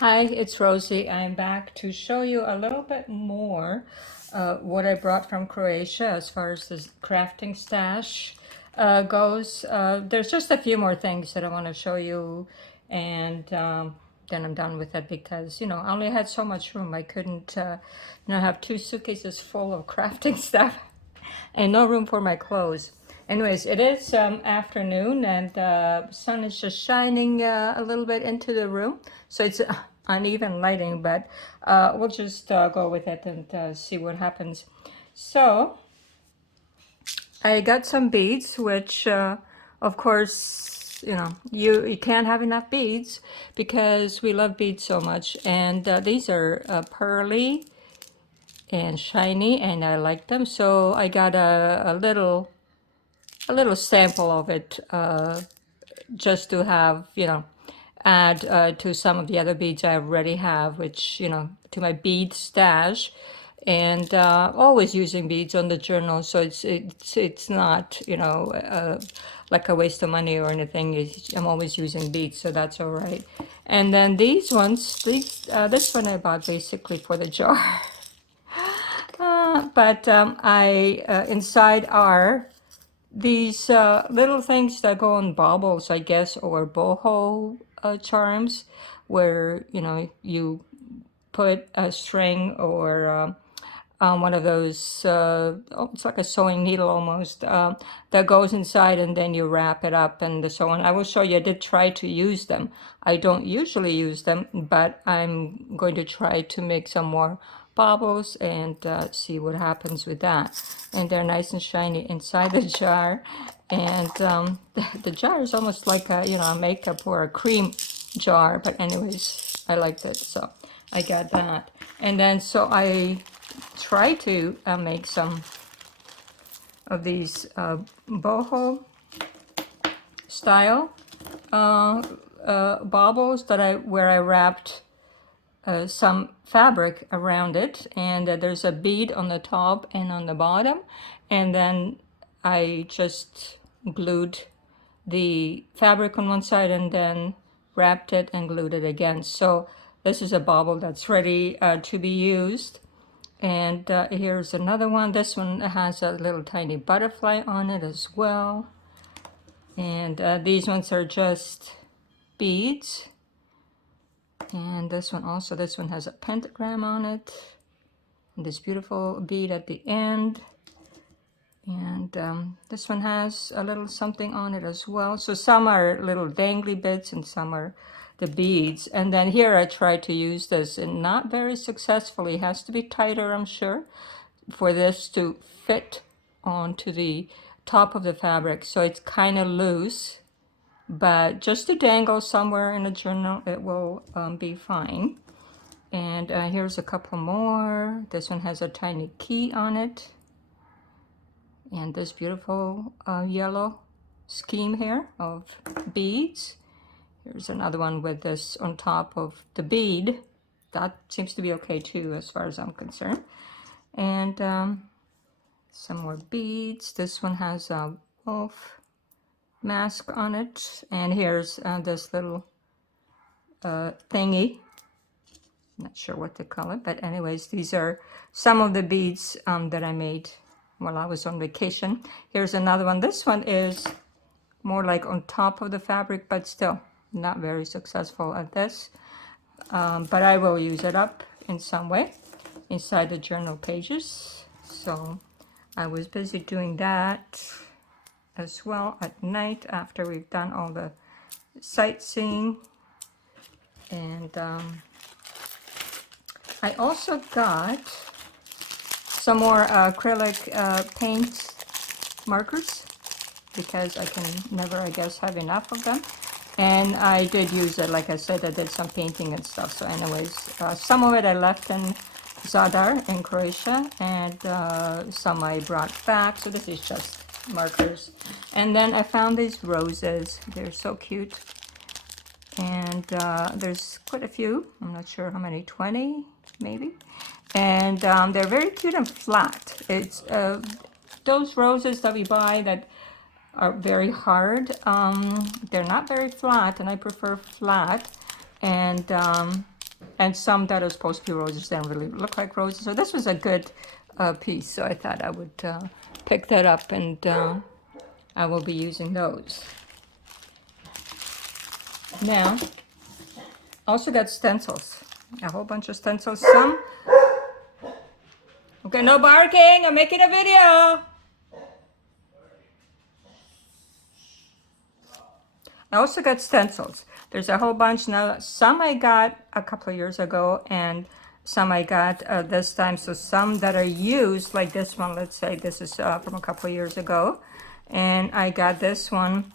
Hi, it's Rosie. I'm back to show you a little bit more what I brought from Croatia as far as this crafting stash goes. There's just a few more things that I want to show you, and then I'm done with it because, I only had so much room. I couldn't, have two suitcases full of crafting stuff and no room for my clothes. Anyways, it is afternoon and the sun is just shining a little bit into the room. So it's uneven lighting, but we'll just go with it and see what happens. So I got some beads, which of course, you can't have enough beads because we love beads so much. And these are pearly and shiny and I like them. So I got a little sample of it just to have, add to some of the other beads I already have, which, to my bead stash. And always using beads on the journal, so it's not, like a waste of money or anything. I'm always using beads, so that's all right. And then these ones, this one I bought basically for the jar. But I inside are these little things that go on baubles, I guess, or boho charms, where you put a string or one of those. It's like a sewing needle almost that goes inside, and then you wrap it up and so on. I will show you. I did try to use them. I don't usually use them, but I'm going to try to make some more baubles and see what happens with that. And they're nice and shiny inside the jar, and the jar is almost like a makeup or a cream jar. But anyways, I liked it, so I got that. And then so I try to make some of these boho style baubles where I wrapped some fabric around it, and there's a bead on the top and on the bottom, and then I just glued the fabric on one side and then wrapped it and glued it again. So this is a bauble that's ready to be used. And here's another one. This one has a little tiny butterfly on it as well. And these ones are just beads. And this one also, this one has a pentagram on it. And this beautiful bead at the end. And this one has a little something on it as well. So some are little dangly bits and some are the beads. And then here I tried to use this and not very successfully. It has to be tighter, I'm sure, for this to fit onto the top of the fabric. So it's kind of loose, but just to dangle somewhere in a journal, it will be fine. And here's a couple more. This one has a tiny key on it. And this beautiful yellow scheme here of beads. Here's another one with this on top of the bead. That seems to be okay too, as far as I'm concerned. And some more beads. This one has a wolf mask on it. And here's this little thingy. Not sure what to call it, but anyways, these are some of the beads that I made while I was on vacation. Here's another one. This one is more like on top of the fabric, but still not very successful at this. But I will use it up in some way inside the journal pages. So I was busy doing that as well at night after we've done all the sightseeing. And I also got some more acrylic paint markers because I can never, I guess, have enough of them. And I did use it, like I said, I did some painting and stuff. So anyways, some of it I left in Zadar in Croatia, and some I brought back. So this is just markers. And then I found these roses. They're so cute. And there's quite a few. I'm not sure how many, 20 maybe. And they're very cute and flat. It's those roses that we buy that are very hard. They're not very flat, and I prefer flat. And And some that are supposed to be roses don't really look like roses. So this was a good piece. So I thought I would pick that up, and I will be using those. Now, also got stencils. A whole bunch of stencils. Some. Okay, no barking. I'm making a video. I also got stencils. There's a whole bunch now. Some I got a couple of years ago, and some I got this time. So some that are used, like this one, let's say this is from a couple of years ago. And I got this one.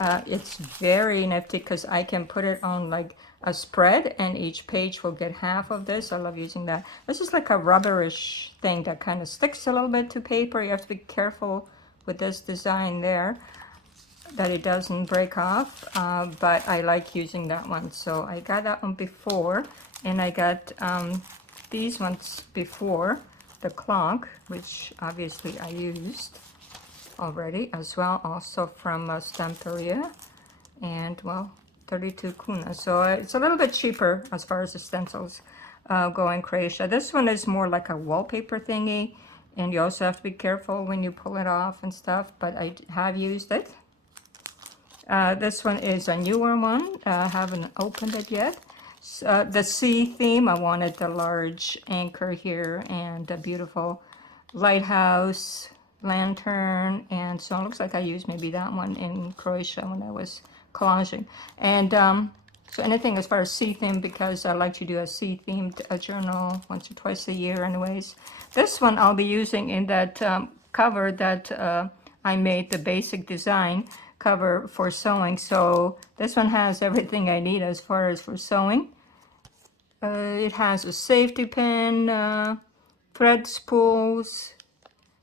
It's very nifty because I can put it on like a spread, and each page will get half of this. I love using that. This is like a rubberish thing that kind of sticks a little bit to paper. You have to be careful with this design there that it doesn't break off, but I like using that one. So I got that one before, and I got these ones before, the clock, which obviously I used already as well, also from Stamperia, and well, 32 kuna. So it's a little bit cheaper as far as the stencils go in Croatia. This one is more like a wallpaper thingy, and you also have to be careful when you pull it off and stuff, but I have used it. This one is a newer one. I haven't opened it yet. The sea theme, I wanted the large anchor here and a beautiful lighthouse lantern, and so it looks like I used maybe that one in Croatia when I was collaging. And so anything as far as sea theme, because I like to do a sea themed journal once or twice a year anyways. This one I'll be using in that cover that I made, the basic design cover for sewing. So this one has everything I need as far as for sewing. It has a safety pin, thread spools,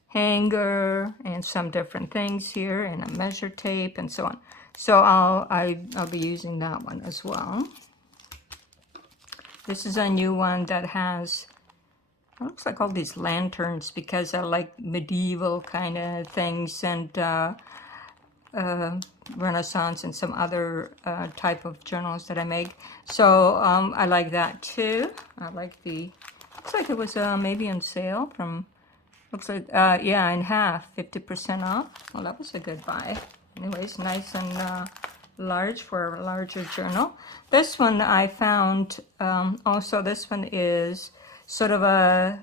hanger, and some different things here, and a measure tape and so on. So I'll be using that one as well. This is a new one that has, it looks like all these lanterns, because I like medieval kind of things, and Renaissance and some other type of journals that I make. So I like that too. I like the, looks like it was maybe on sale from, looks like, yeah, in half, 50% off. Well, that was a good buy. Anyways, nice and large for a larger journal. This one I found, also this one is sort of a,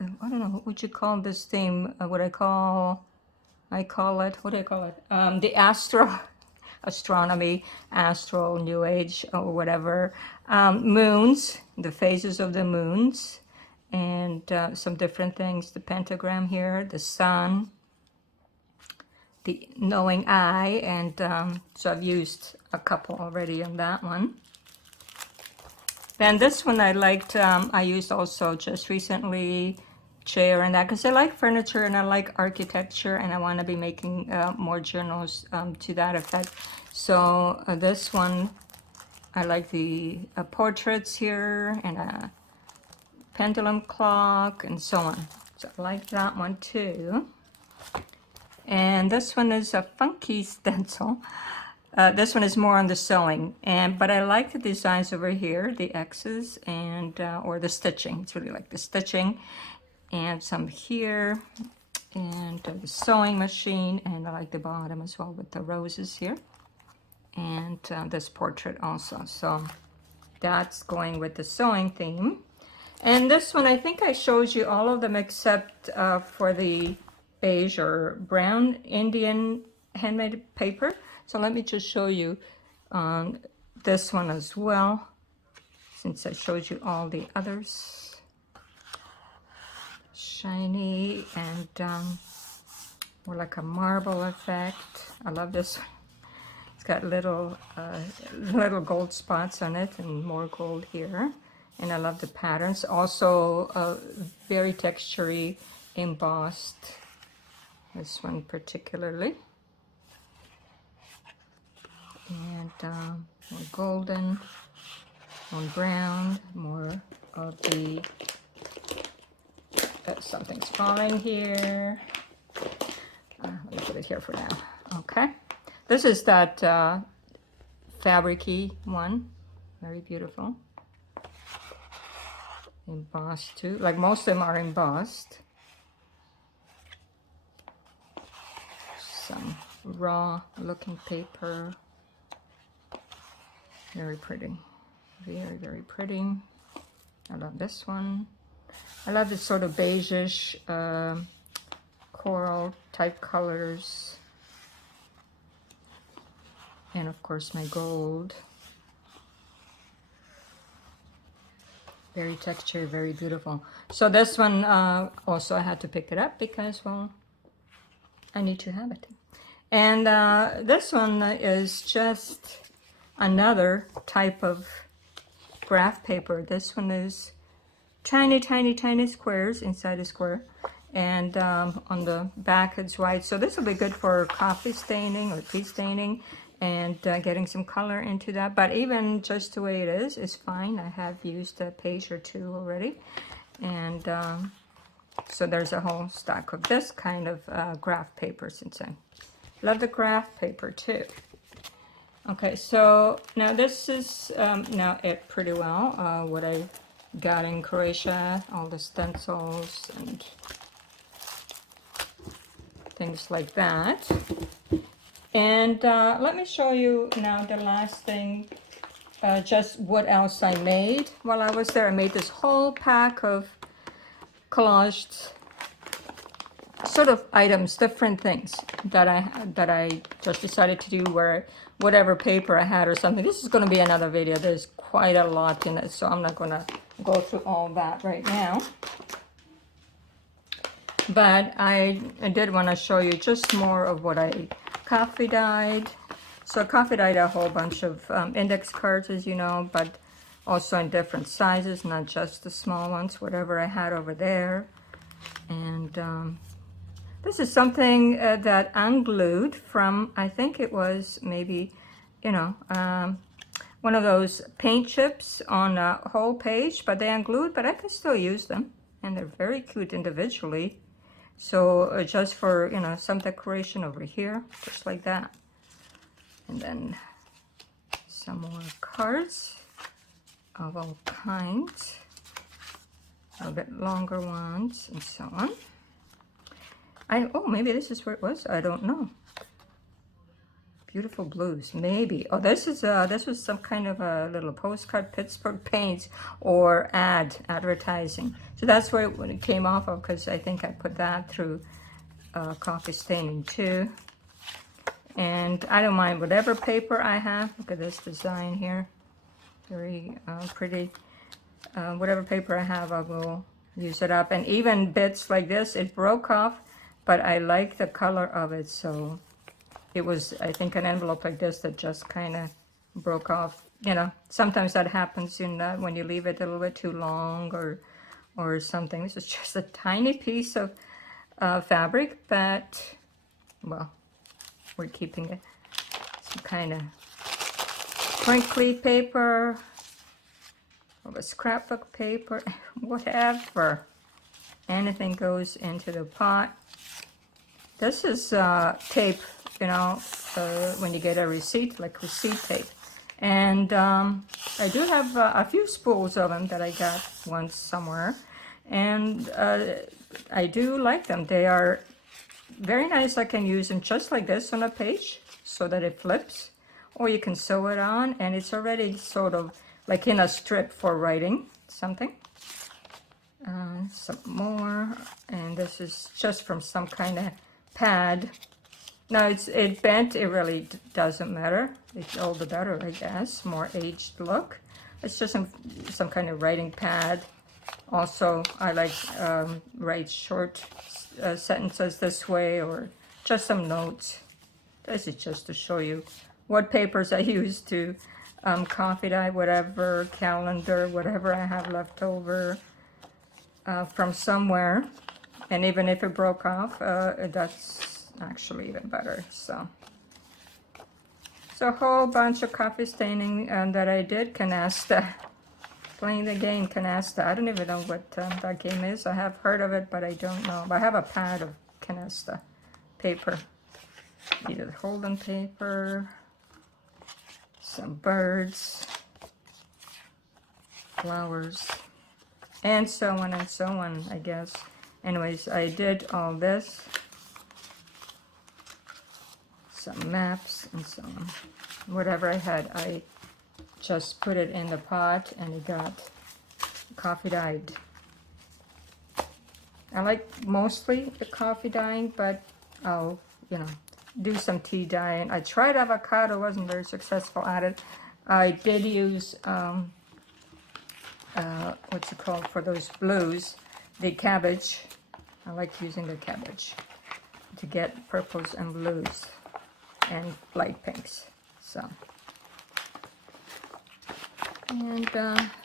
I don't know, what would you call this theme? What I call it, what do I call it? The astronomy, astral, new age, or whatever. Moons, the phases of the moons, and some different things. The pentagram here, the sun, the knowing eye, and so I've used a couple already on that one. Then this one I liked, I used also just recently, chair and that, because I like furniture and I like architecture, and I want to be making more journals to that effect. So this one, I like the portraits here, and a pendulum clock and so on. So I like that one too. And this one is a funky stencil. This one is more on the sewing, but I like the designs over here, the X's and or the stitching. It's really like the stitching, and some here, and the sewing machine, and I like the bottom as well with the roses here, and this portrait also. So that's going with the sewing theme. And this one, I think I showed you all of them except for the beige or brown Indian handmade paper. So let me just show you this one as well, since I showed you all the others. Shiny and more like a marble effect. I love this one. It's got little gold spots on it, and more gold here. And I love the patterns. Also very textury, embossed. This one particularly. And more golden, more brown, more of the, something's falling here. Let me put it here for now. Okay. This is that fabric-y one. Very beautiful. embossed too. Like most of them are embossed. Some raw looking paper. Very pretty. Very, very pretty. I love this one. I love this sort of beige-ish coral type colors. And of course my gold. Very textured, very beautiful. So this one also I had to pick it up because, well, I need to have it. And this one is just another type of graph paper. This one is tiny, tiny, tiny squares inside a square. And on the back it's white. So this will be good for coffee staining or tea staining and getting some color into that. But even just the way it is fine. I have used a page or two already. And so there's a whole stack of this kind of graph paper, since I love the graph paper too. Okay, so now this is now it pretty well. What I got in Croatia, all the stencils and things like that. And let me show you now the last thing, just what else I made while I was there. I made this whole pack of collaged sort of items, different things that I just decided to do, where whatever paper I had or something. This is going to be another video. There's quite a lot in it, so I'm not going to go through all that right now. But I did want to show you just more of what I coffee dyed. So I coffee dyed a whole bunch of index cards, as you know, but also in different sizes, not just the small ones, whatever I had over there. And this is something that unglued from, I think it was maybe, you know, one of those paint chips on a whole page, but they unglued, but I can still use them. And they're very cute individually. So just for, you know, some decoration over here, just like that. And then some more cards of all kinds, a little bit longer ones, and so on. Oh, maybe this is where it was. I don't know. Beautiful blues, maybe. Oh, this was some kind of a little postcard, Pittsburgh Paints or advertising. So that's where it came off of, because I think I put that through coffee staining too. And I don't mind whatever paper I have. Look at this design here, very pretty. Whatever paper I have, I will use it up. And even bits like this, it broke off, but I like the color of it, so it was, I think, an envelope like this that just kind of broke off. You know, sometimes that happens in when you leave it a little bit too long or something. This is just a tiny piece of fabric, but, well, we're keeping it. Some kind of crinkly paper, or a scrapbook paper, whatever. Anything goes into the pot. This is tape, you know, when you get a receipt, like receipt tape. And I do have a few spools of them that I got once somewhere. And I do like them. They are very nice. I can use them just like this on a page so that it flips. Or you can sew it on, and it's already sort of like in a strip for writing something. Some more. And this is just from some kind of pad. Now it bent. It really doesn't matter. It's all the better, I guess. More aged look. It's just some kind of writing pad. Also, I like write short sentences this way, or just some notes. This is just to show you what papers I use to coffee dye, whatever, calendar, whatever I have left over from somewhere. And even if it broke off, that's actually even better. So a whole bunch of coffee staining that I did. Canasta, playing the game Canasta. I don't even know what that game is. I have heard of it, but I don't know. I have a pad of Canasta paper. Either Holden paper, some birds, flowers, and so on, I guess. Anyways, I did all this, some maps and so on. Whatever I had, I just put it in the pot and it got coffee dyed. I like mostly the coffee dyeing, but I'll, do some tea dyeing. I tried avocado, wasn't very successful at it. I did use, what's it called for those blues, the cabbage. I like using the cabbage to get purples and blues and light pinks. So, and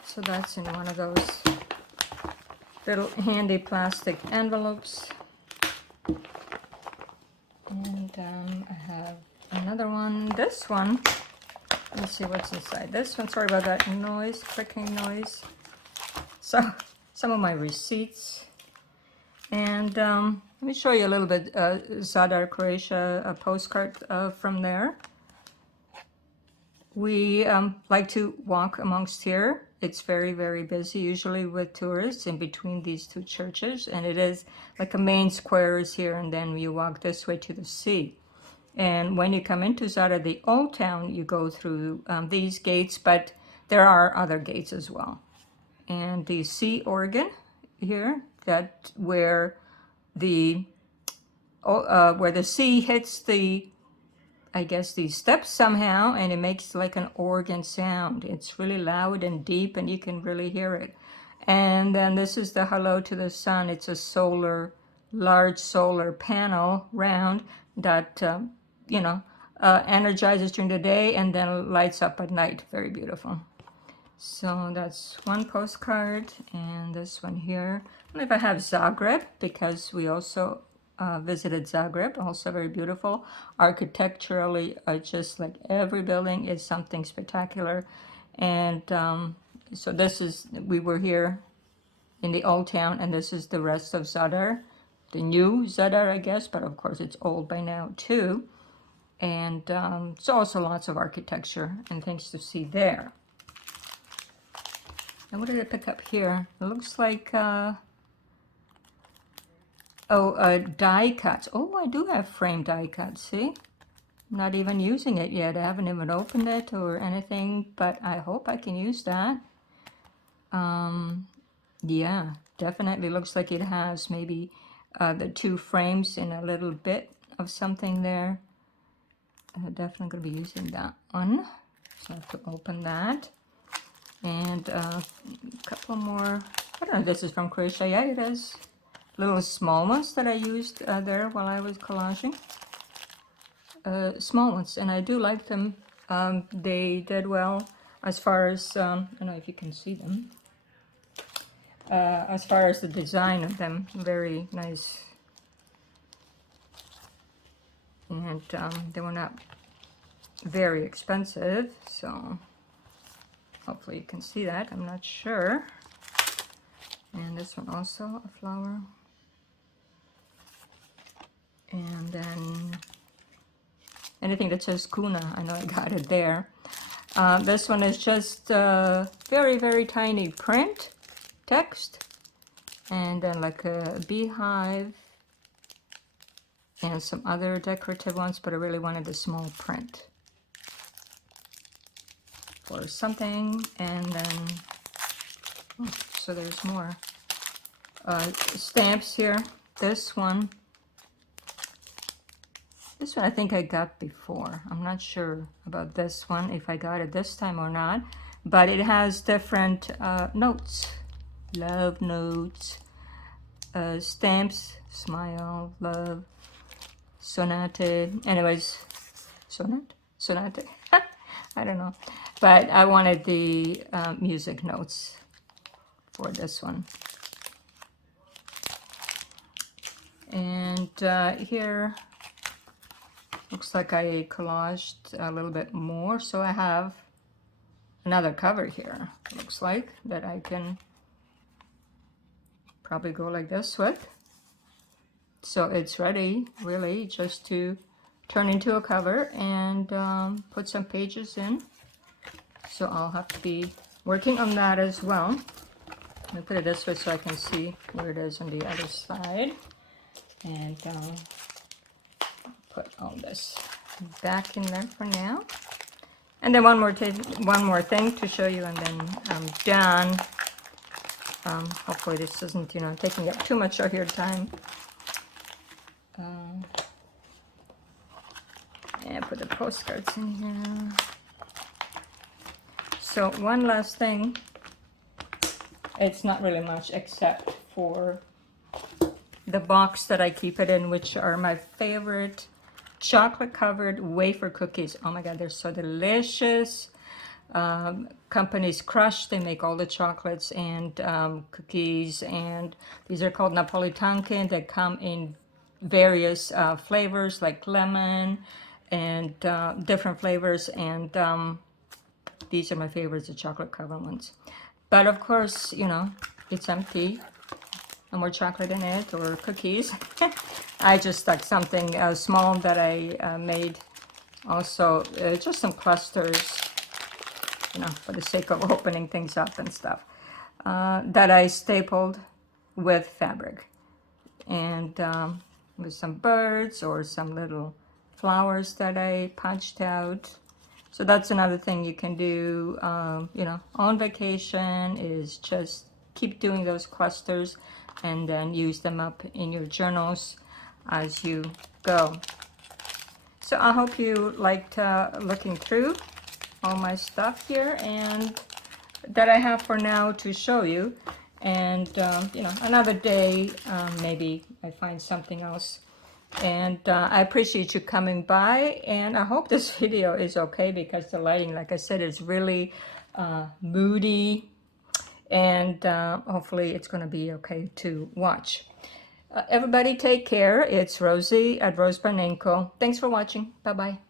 so that's in one of those little handy plastic envelopes. And I have another one. This one, let's see what's inside. This one, sorry about that noise, clicking noise. So, some of my receipts. And let me show you a little bit, Zadar, Croatia, a postcard from there. We like to walk amongst here. It's very, very busy, usually with tourists in between these two churches. And it is like a main square is here, and then you walk this way to the sea. And when you come into Zadar, the old town, you go through these gates, but there are other gates as well. And the sea organ here, that where the sea hits the, I guess, these steps somehow, and it makes like an organ sound. It's really loud and deep, and you can really hear it. And then this is the Hello to the Sun. It's a large solar panel round that, energizes during the day and then lights up at night. Very beautiful. So that's one postcard, and this one here. I don't know if I have Zagreb, because we also visited Zagreb, also very beautiful. Architecturally, just like every building is something spectacular. And so we were here in the old town, and this is the rest of Zadar, the new Zadar, I guess, but of course it's old by now too. And so also lots of architecture and things to see there. And what did I pick up here? It looks like, die cuts. Oh, I do have framed die cuts, see? I'm not even using it yet. I haven't even opened it or anything, but I hope I can use that. Yeah, definitely looks like it has maybe the two frames in a little bit of something there. Definitely going to be using that one. So I have to open that. And a couple more, I don't know if this is from Croatia. Yeah, it is. Little small ones that I used there while I was collaging. Small ones, and I do like them. They did well as far as, I don't know if you can see them. As far as the design of them, very nice. And they were not very expensive, so hopefully you can see that. I'm not sure. And this one also, a flower. And then anything that says Kuna, I know I got it there. This one is just very, very tiny print, text, and then like a beehive and some other decorative ones, but I really wanted the small print or something. And then, so there's more stamps here. This one I think I got before. I'm not sure about this one, if I got it this time or not, but it has different notes, love notes, stamps, smile, love, sonate, anyways, sonate, I don't know, but I wanted the music notes for this one. And here, looks like I collaged a little bit more, so I have another cover here, looks like, that I can probably go like this with. So it's ready, really, just to turn into a cover and put some pages in. So I'll have to be working on that as well. Let me put it this way so I can see where it is on the other side. And put all this back in there for now. And then one more thing to show you, and then I'm done. Hopefully this isn't, taking up too much of your time. And put the postcards in here. So one last thing. It's not really much except for the box that I keep it in, which are my favorite chocolate covered wafer cookies. Oh my god, they're so delicious. Companies Crush, they make all the chocolates and cookies, and these are called Napolitanke. They come in various flavors like lemon and different flavors, and these are my favorites, the chocolate covered ones. But of course, it's empty. No more chocolate in it or cookies. I just stuck something small that I made. Also, just some clusters, for the sake of opening things up and stuff, that I stapled with fabric. And with some birds or some little flowers that I punched out. So that's another thing you can do, on vacation, is just keep doing those clusters and then use them up in your journals as you go. So I hope you liked looking through all my stuff here and that I have for now to show you. And, another day, maybe I find something else. And I appreciate you coming by, and I hope this video is okay because the lighting, like I said, is really moody, and hopefully it's going to be okay to watch. Everybody take care. It's Rosie at RoseByNameCo. Thanks for watching. Bye-bye.